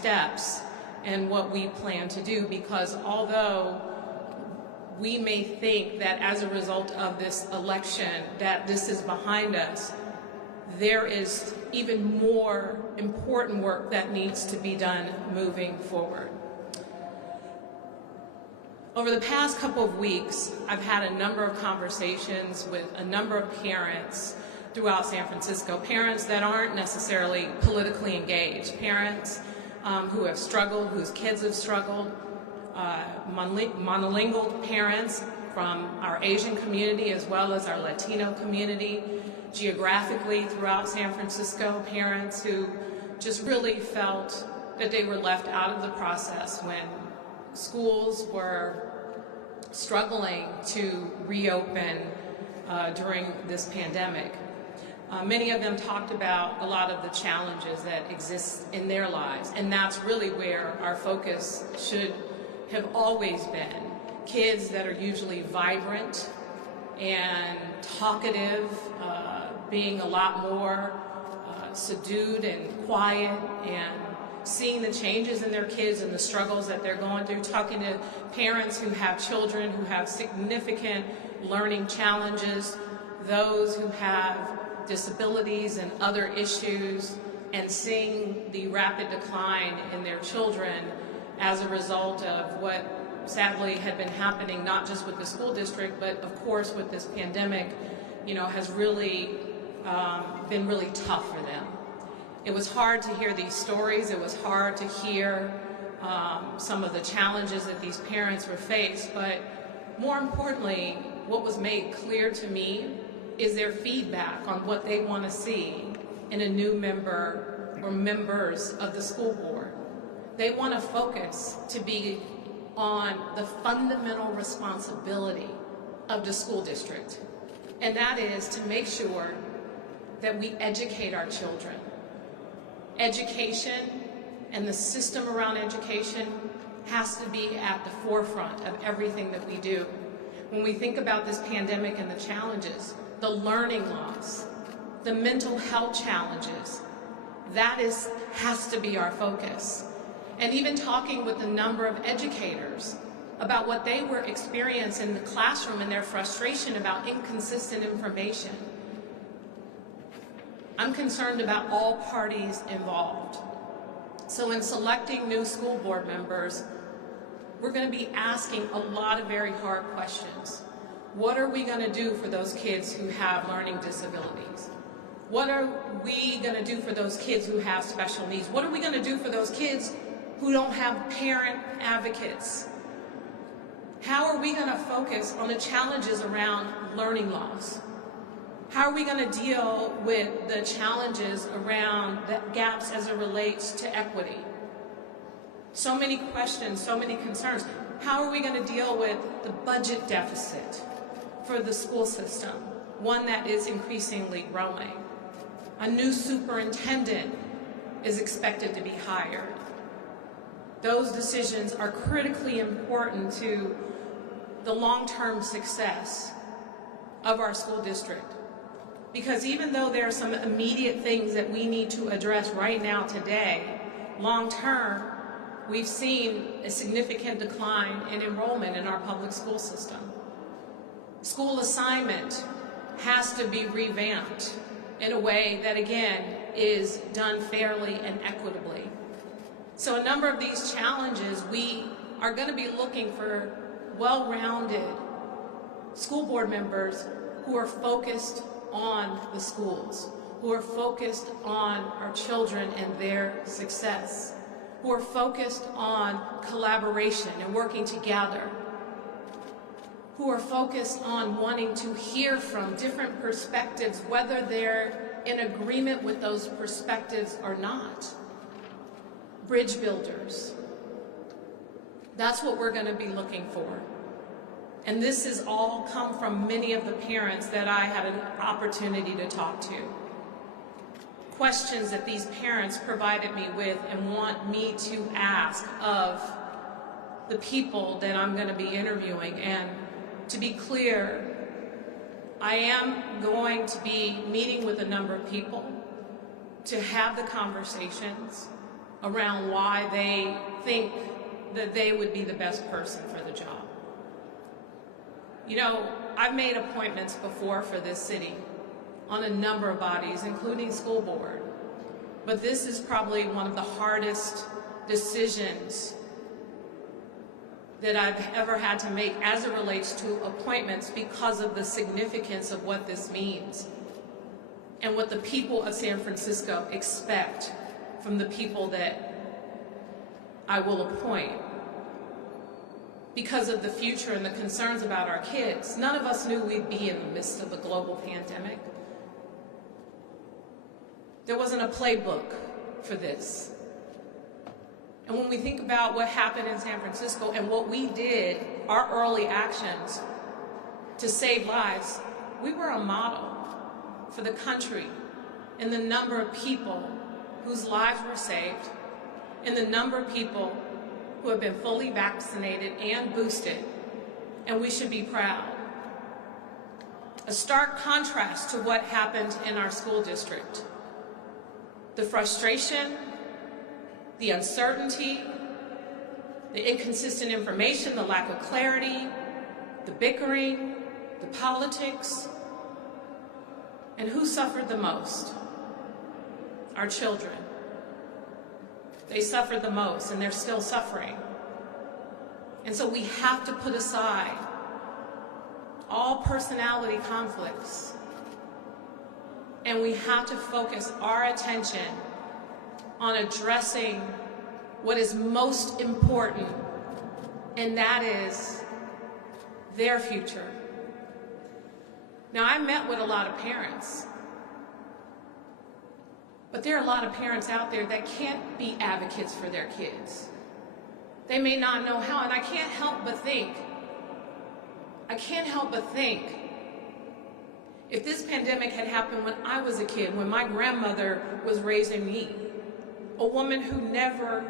steps in what we plan to do, because although we may think that as a result of this election that this is behind us, there is even more important work that needs to be done moving forward. Over the past couple of weeks, I've had a number of conversations with a number of parents throughout San Francisco, parents that aren't necessarily politically engaged, parents who have struggled, whose kids have struggled, monolingual parents from our Asian community as well as our Latino community, geographically throughout San Francisco, parents who just really felt that they were left out of the process when schools were struggling to reopen during this pandemic. Many of them talked about a lot of the challenges that exist in their lives, and that's really where our focus should have always been. Kids that are usually vibrant and talkative, being a lot more subdued and quiet, and seeing the changes in their kids and the struggles that they're going through, talking to parents who have children who have significant learning challenges, those who have disabilities and other issues, and seeing the rapid decline in their children as a result of what sadly had been happening, not just with the school district, but of course with this pandemic, has really been really tough for them. It was hard to hear these stories. It was hard to hear some of the challenges that these parents were faced, but more importantly, what was made clear to me is their feedback on what they want to see in a new member or members of the school board. They want to focus to be on the fundamental responsibility of the school district, and that is to make sure that we educate our children. Education and the system around education has to be at the forefront of everything that we do. When we think about this pandemic and the challenges, the learning loss, the mental health challenges, that has to be our focus. And even talking with a number of educators about what they were experiencing in the classroom and their frustration about inconsistent information. I'm concerned about all parties involved. So in selecting new school board members, we're going to be asking a lot of very hard questions. What are we going to do for those kids who have learning disabilities? What are we going to do for those kids who have special needs? What are we going to do for those kids who don't have parent advocates? How are we going to focus on the challenges around learning loss? How are we going to deal with the challenges around the gaps as it relates to equity? So many questions, so many concerns. How are we going to deal with the budget deficit for the school system, one that is increasingly growing? A new superintendent is expected to be hired. Those decisions are critically important to the long-term success of our school district. Because even though there are some immediate things that we need to address right now today, long-term, we've seen a significant decline in enrollment in our public school system. School assignment has to be revamped in a way that, again, is done fairly and equitably. So a number of these challenges, we are going to be looking for well-rounded school board members who are focused on the schools, who are focused on our children and their success, who are focused on collaboration and working together, who are focused on wanting to hear from different perspectives, whether they're in agreement with those perspectives or not. Bridge builders. That's what we're going to be looking for. And this has all come from many of the parents that I had an opportunity to talk to. Questions that these parents provided me with and want me to ask of the people that I'm going to be interviewing. And to be clear, I am going to be meeting with a number of people to have the conversations, around why they think that they would be the best person for the job. You know, I've made appointments before for this city on a number of bodies, including school board, but this is probably one of the hardest decisions that I've ever had to make as it relates to appointments because of the significance of what this means and what the people of San Francisco expect from the people that I will appoint. Because of the future and the concerns about our kids, none of us knew we'd be in the midst of a global pandemic. There wasn't a playbook for this. And when we think about what happened in San Francisco and what we did, our early actions to save lives, we were a model for the country in the number of people whose lives were saved, in the number of people who have been fully vaccinated and boosted, and we should be proud. A stark contrast to what happened in our school district. The frustration, the uncertainty, the inconsistent information, the lack of clarity, the bickering, the politics. And who suffered the most? Our children. They suffered the most, and they're still suffering. And so we have to put aside all personality conflicts, and we have to focus our attention on addressing what is most important, and that is their future. Now, I met with a lot of parents, but there are a lot of parents out there that can't be advocates for their kids. They may not know how, and I can't help but think, if this pandemic had happened when I was a kid, when my grandmother was raising me, a woman who never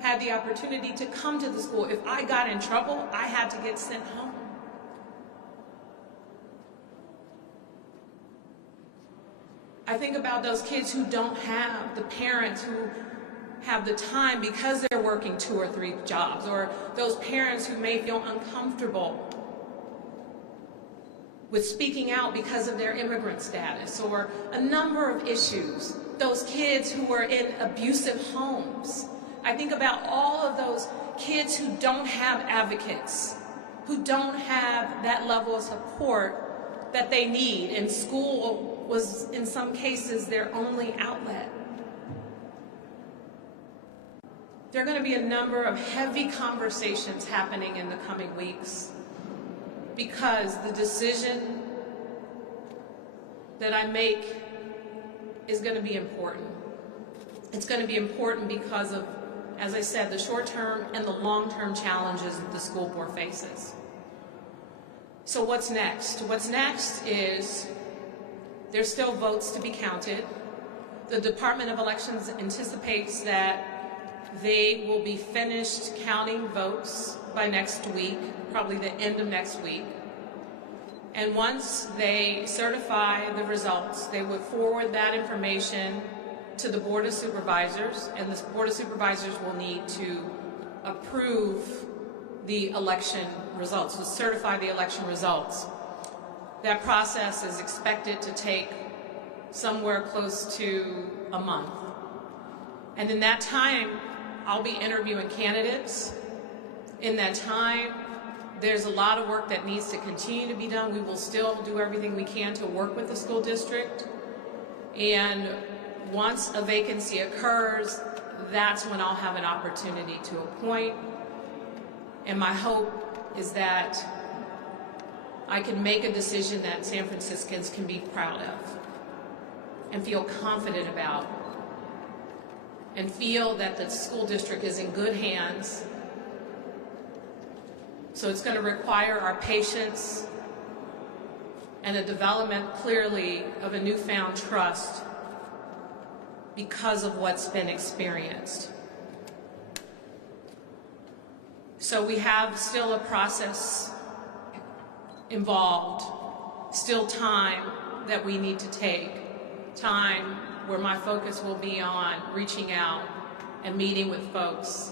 had the opportunity to come to the school, if I got in trouble, I had to get sent home. I think about those kids who don't have the parents who have the time because they're working 2 or 3 jobs, or those parents who may feel uncomfortable with speaking out because of their immigrant status, or a number of issues. Those kids who are in abusive homes. I think about all of those kids who don't have advocates, who don't have that level of support that they need, and school was, in some cases, their only outlet. There are going to be a number of heavy conversations happening in the coming weeks because the decision that I make is going to be important. It's going to be important because of, as I said, the short-term and the long-term challenges that the school board faces. So what's next? What's next is there's still votes to be counted. The Department of Elections anticipates that they will be finished counting votes by next week, probably the end of next week. And once they certify the results, they would forward that information to the Board of Supervisors, and the Board of Supervisors will need to approve the election results, to certify the election results. That process is expected to take somewhere close to a month. And in that time, I'll be interviewing candidates. In that time, there's a lot of work that needs to continue to be done. We will still do everything we can to work with the school district. And once a vacancy occurs, that's when I'll have an opportunity to appoint. And my hope is that I can make a decision that San Franciscans can be proud of and feel confident about, and feel that the school district is in good hands. So it's going to require our patience and a development, clearly, of a newfound trust because of what's been experienced. So we have still a process involved, still time that we need to take, time where my focus will be on reaching out and meeting with folks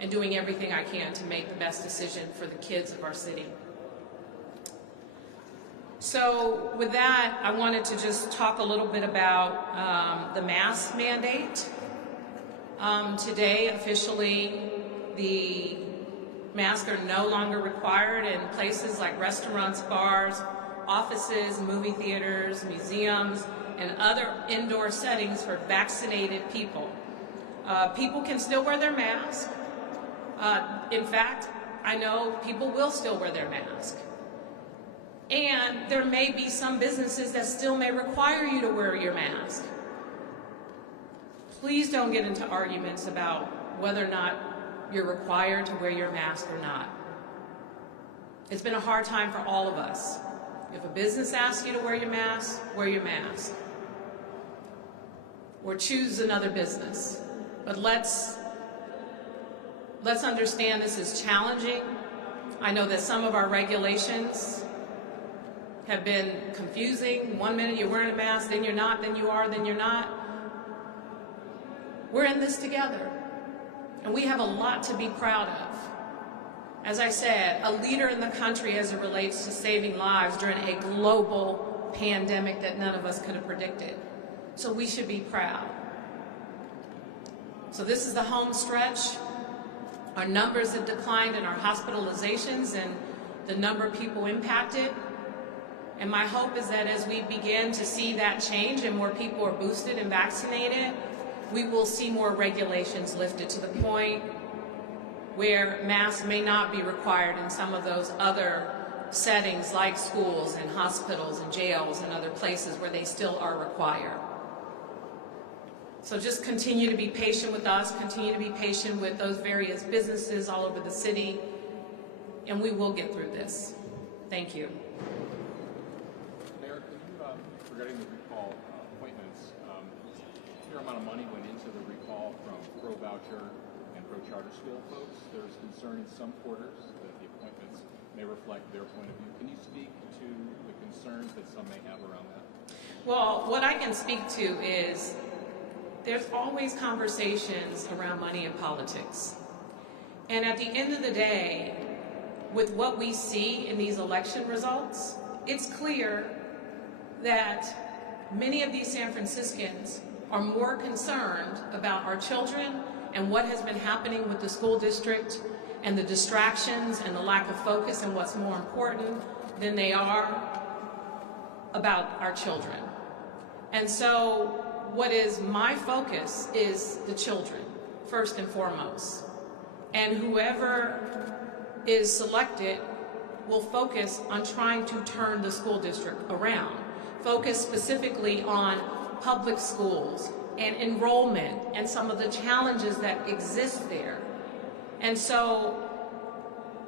and doing everything I can to make the best decision for the kids of our city. So with that, I wanted to just talk a little bit about the mask mandate. Today, officially, the masks are no longer required in places like restaurants, bars, offices, movie theaters, museums, and other indoor settings for vaccinated people. People can still wear their mask. In fact, I know people will still wear their mask. And there may be some businesses that still may require you to wear your mask. Please don't get into arguments about whether or not you're required to wear your mask or not. It's been a hard time for all of us. If a business asks you to wear your mask, wear your mask. Or choose another business. But let's understand this is challenging. I know that some of our regulations have been confusing. 1 minute you're wearing a mask, then you're not, then you are, then you're not. We're in this together, and we have a lot to be proud of. As I said, a leader in the country as it relates to saving lives during a global pandemic that none of us could have predicted. So we should be proud. So this is the home stretch. Our numbers have declined in our hospitalizations and the number of people impacted. And my hope is that as we begin to see that change and more people are boosted and vaccinated, we will see more regulations lifted to the point where masks may not be required in some of those other settings like schools and hospitals and jails and other places where they still are required. So just continue to be patient with us, continue to be patient with those various businesses all over the city, and we will get through this. Thank you. Regarding the recall appointments, a fair amount of money went into the recall from pro-voucher and pro-charter school folks. There's concern in some quarters that the appointments may reflect their point of view. Can you speak to the concerns that some may have around that? Well, what I can speak to is there's always conversations around money and politics. And at the end of the day, with what we see in these election results, it's clear that many of these San Franciscans are more concerned about our children and what has been happening with the school district and the distractions and the lack of focus and what's more important than they are about our children. And so what is my focus is the children, first and foremost. And whoever is selected will focus on trying to turn the school district around. Focus specifically on public schools and enrollment and some of the challenges that exist there. And so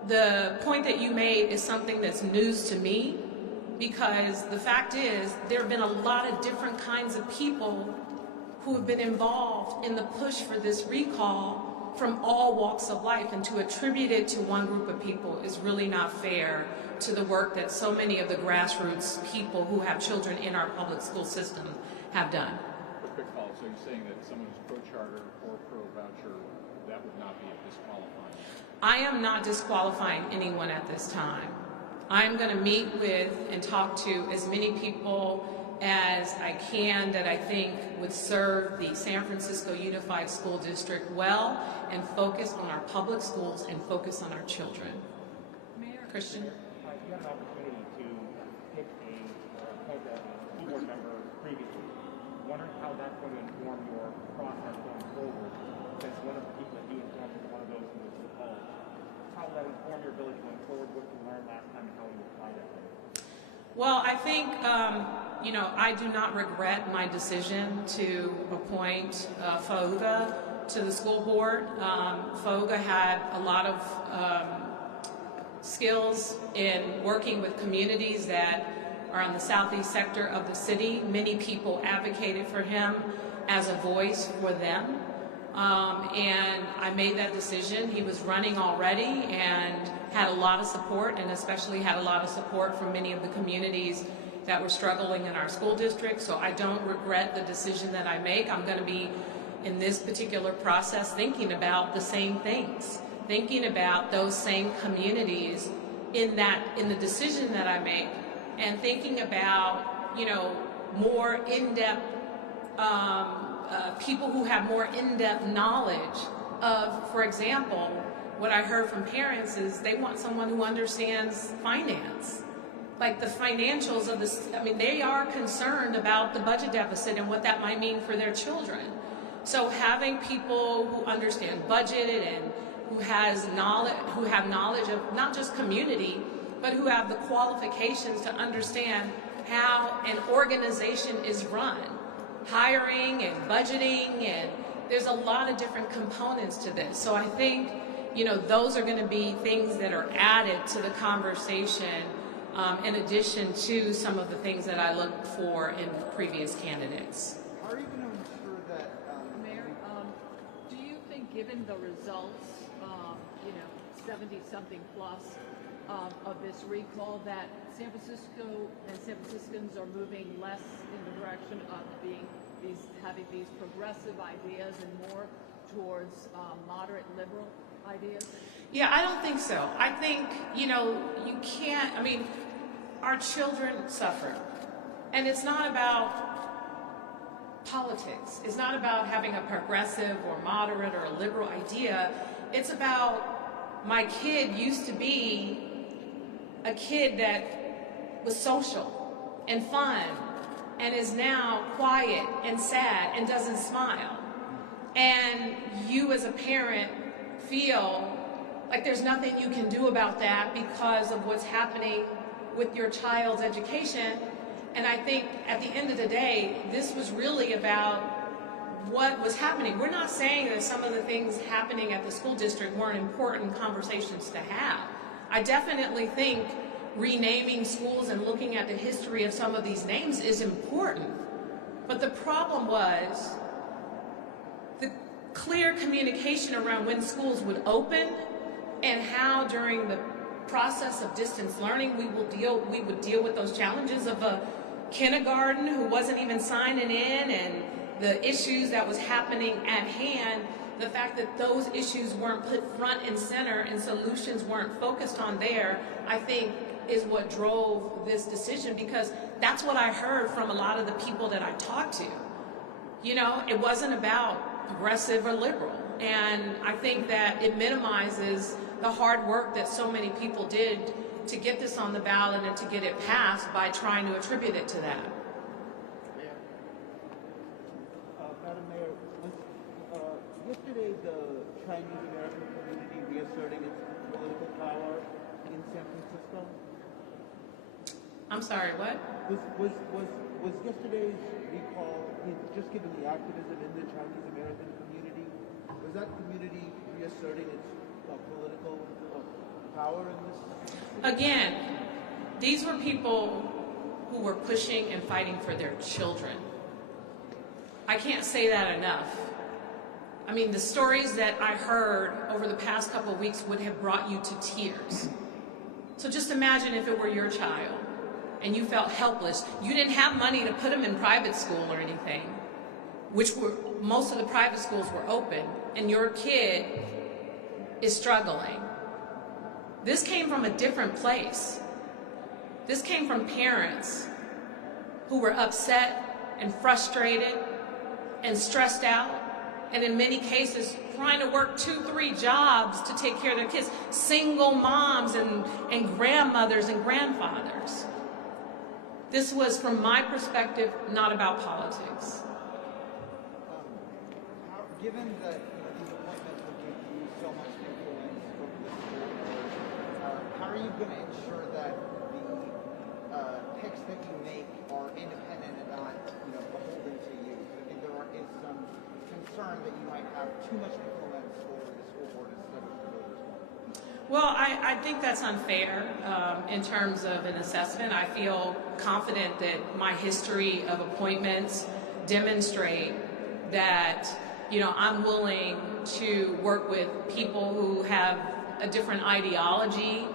the point that you made is something that's news to me, because the fact is there have been a lot of different kinds of people who have been involved in the push for this recall from all walks of life, and to attribute it to one group of people is really not fair to the work that so many of the grassroots people who have children in our public school system have done. A quick follow-up. So you're saying that someone who's pro-charter or pro-voucher, that would not be disqualifying? I am not disqualifying anyone at this time. I'm going to meet with and talk to as many people as I can that I think would serve the San Francisco Unified School District well and focus on our public schools and focus on our children. Mayor Christian? You had an opportunity to pick a school board member previously. Wondering how that's going to inform your process going forward, since one of the people that you informed is one of those who was recalled. How will that inform your ability going forward, what you learned last time, and how you apply that? Well, I think, I do not regret my decision to appoint FAUGA to the school board. FAUGA had a lot of skills in working with communities that are in the southeast sector of the city. Many people advocated for him as a voice for them. And I made that decision. He was running already and had a lot of support, and especially had a lot of support from many of the communities that were struggling in our school district. So I don't regret the decision that I make. I'm going to be in this particular process thinking about the same things, thinking about those same communities in the decision that I make, and thinking about, you know, more in-depth people who have more in-depth knowledge of, for example, what I heard from parents is they want someone who understands finance. Like the financials of this, I mean, they are concerned about the budget deficit and what that might mean for their children. So having people who understand budget and who have knowledge of not just community, but who have the qualifications to understand how an organization is run, hiring and budgeting, and there's a lot of different components to this. So I think, you know, those are going to be things that are added to the conversation in addition to some of the things that I look for in previous candidates. How are you going to ensure that, Mayor, do you think, given the results, 70-something plus of this recall, that San Francisco and San Franciscans are moving less in the direction of having these progressive ideas and more towards moderate liberal ideas? Yeah, I don't think so. I think, you know, you can't, I mean, our children suffer. And it's not about politics. It's not about having a progressive or moderate or a liberal idea. It's about my kid used to be a kid that was social and fun and is now quiet and sad and doesn't smile. And you as a parent feel like there's nothing you can do about that because of what's happening with your child's education. And I think at the end of the day, this was really about what was happening. We're not saying that some of the things happening at the school district weren't important conversations to have. I definitely think renaming schools and looking at the history of some of these names is important. But the problem was the clear communication around when schools would open and how during the process of distance learning we would deal with those challenges of a kindergarten who wasn't even signing in, and the issues that was happening at hand, the fact that those issues weren't put front and center and solutions weren't focused on there, I think is what drove this decision, because that's what I heard from a lot of the people that I talked to. You know, it wasn't about progressive or liberal. And I think that it minimizes the hard work that so many people did to get this on the ballot and to get it passed by trying to attribute it to that. Madam Mayor, yesterday the Chinese American community reasserting its political power in San Francisco? I'm sorry, what? Was yesterday's recall, just given the activism in the Chinese American community, was that community reasserting its political power in this? Again, these were people who were pushing and fighting for their children. I can't say that enough. I mean, the stories that I heard over the past couple of weeks would have brought you to tears. So just imagine if it were your child and you felt helpless. You didn't have money to put them in private school or anything, most of the private schools were open, and your kid is struggling. This came from a different place. This came from parents who were upset and frustrated and stressed out, and in many cases trying to work 2-3 jobs to take care of their kids, single moms and grandmothers and grandfathers. This was, from my perspective, not about politics. Given that these appointments will give you so much influence over the school board, how are you going to ensure that the picks that you make are independent and not beholden to you? I think there is some concern that you might have too much influence over the school board instead of the voters want. Well, I think that's unfair in terms of an assessment. I feel confident that my history of appointments demonstrate that I'm willing to work with people who have a different ideology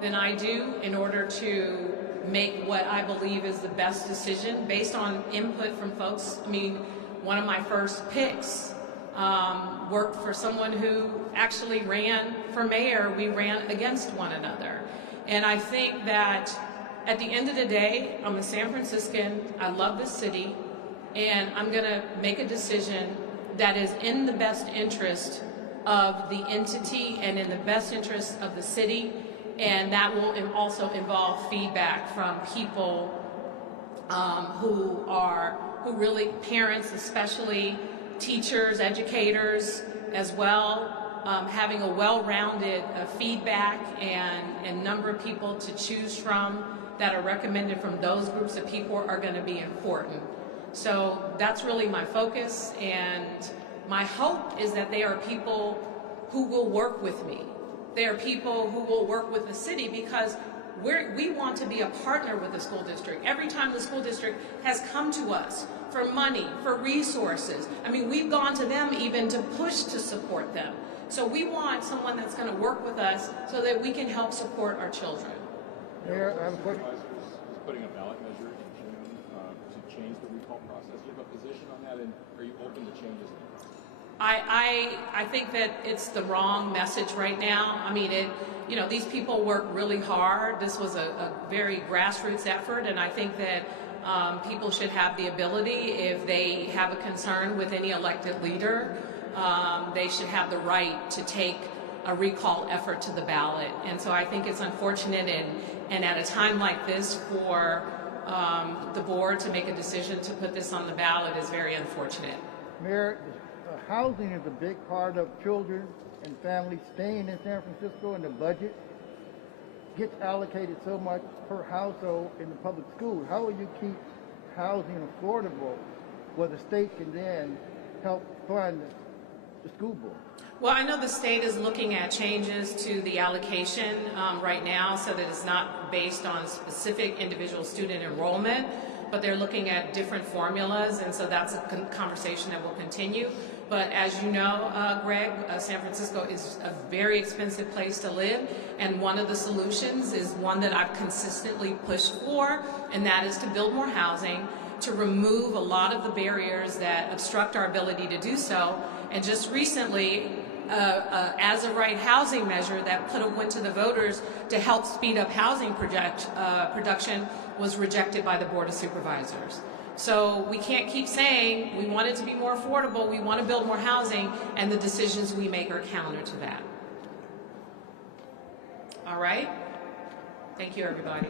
than I do in order to make what I believe is the best decision based on input from folks. I mean, one of my first picks worked for someone who actually ran for mayor. We ran against one another. And I think that at the end of the day, I'm a San Franciscan, I love this city, and I'm going to make a decision that is in the best interest of the entity and in the best interest of the city, and that will also involve feedback from people who really, parents especially, teachers, educators as well, having a well-rounded feedback and number of people to choose from that are recommended from those groups of people are going to be important. So that's really my focus, and my hope is that they are people who will work with me. They are people who will work with the city, because we want to be a partner with the school district. Every time the school district has come to us for money, for resources, I mean, we've gone to them even to push to support them. So we want someone that's going to work with us so that we can help support our children. Mayor, I have a question. Is putting a ballot measure in June to change the recall process. Do you have a position on that, and are you open to changes? I think that it's the wrong message right now. I mean, these people work really hard. This was a very grassroots effort, and I think that people should have the ability, if they have a concern with any elected leader, they should have the right to take a recall effort to the ballot. And so I think it's unfortunate, and at a time like this for the board to make a decision to put this on the ballot is very unfortunate. Mayor, housing is a big part of children and families staying in San Francisco, and the budget gets allocated so much per household in the public schools. How will you keep housing affordable where the state can then help fund the school board? Well, I know the state is looking at changes to the allocation right now, so that it's not based on specific individual student enrollment, but they're looking at different formulas, and so that's a conversation that will continue. But as you know, Greg, San Francisco is a very expensive place to live, and one of the solutions is one that I've consistently pushed for, and that is to build more housing, to remove a lot of the barriers that obstruct our ability to do so. And just recently, as a right housing measure that went to the voters to help speed up housing production was rejected by the Board of Supervisors. So we can't keep saying we want it to be more affordable, we want to build more housing, and the decisions we make are counter to that. All right? Thank you, everybody.